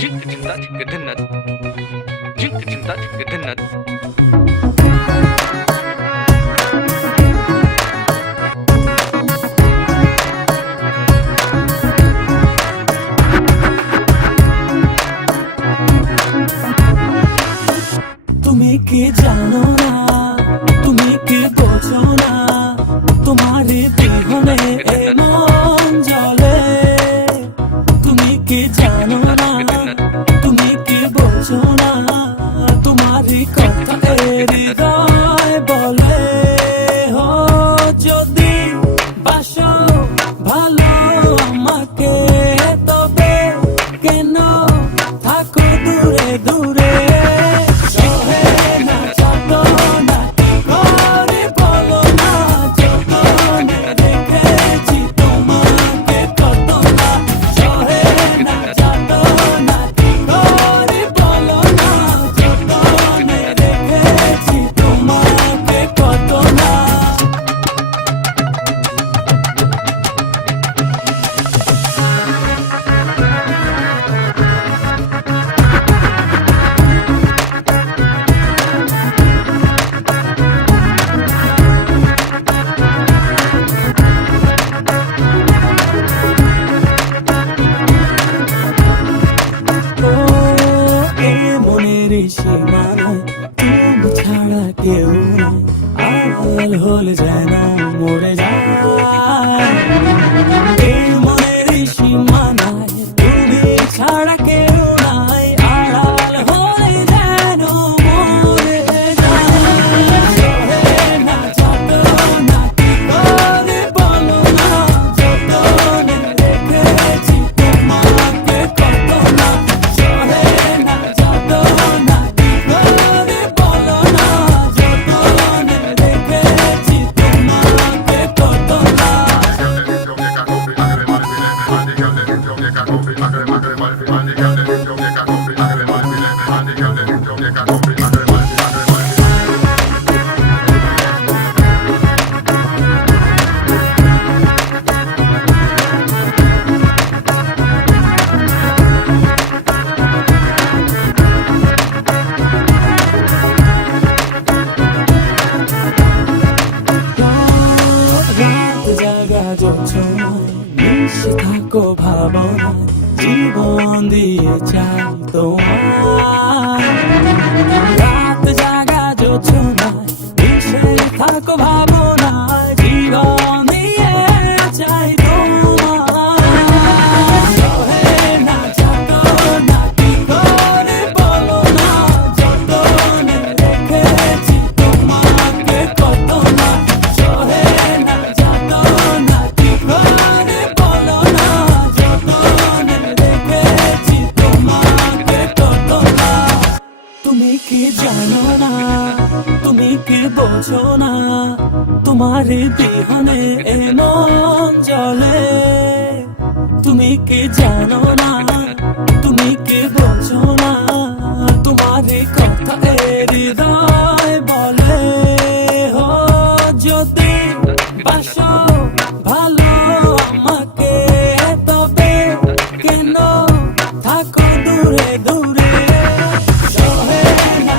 তুমি কি জানো না, তুমি কি বোঝো না, তোমার বিহনে এ মন জ্বলে। তুমি কি জানো না, তুমি কি বোঝো না, তোমার কথা হৃদয় বলে। হো যদি বাসো ভালো আমাকে, তবে কেন থাকো দূরে দূরে। তুমি ছাড়া কেউ নাই, আড়াল হলে যেন মরে যায়। এই মনের সীমানায় তুমি ছাড়া কেউ নাই, আড়াল হলে যেন মরে যায়। না যত না কি করে বলো না, যতনে রেখেছি তোমাকে কত না। সহে না যত না কি করে বলো না, যতনে রেখেছি তোমাকে কত না। মিশে থাকো ভাবনা, জীবন দিয়ে চাই তোমার। রাত জাগা জোছনায় মিশে থাকো ভাবনা, জীবন দিয়ে চাই তোমার। সহে না যত না কি করে বলো না, যতনে রেখেছি তোমাকে কত না। সহে না যত না কি করে বলো না, যতনে রেখেছি তোমাকে কত না। তুমি কি জানো না, তুমি কি বোঝো না, তোমার বিহনে এ মন জ্বলে। তুমি কি জানো না, তুমি কি বোঝো না, তোমার কথা হৃদয় বলে। হো যদি বাসো ভালো আমাকে, তবে কেন থাকো দূরে দূরে। সহে না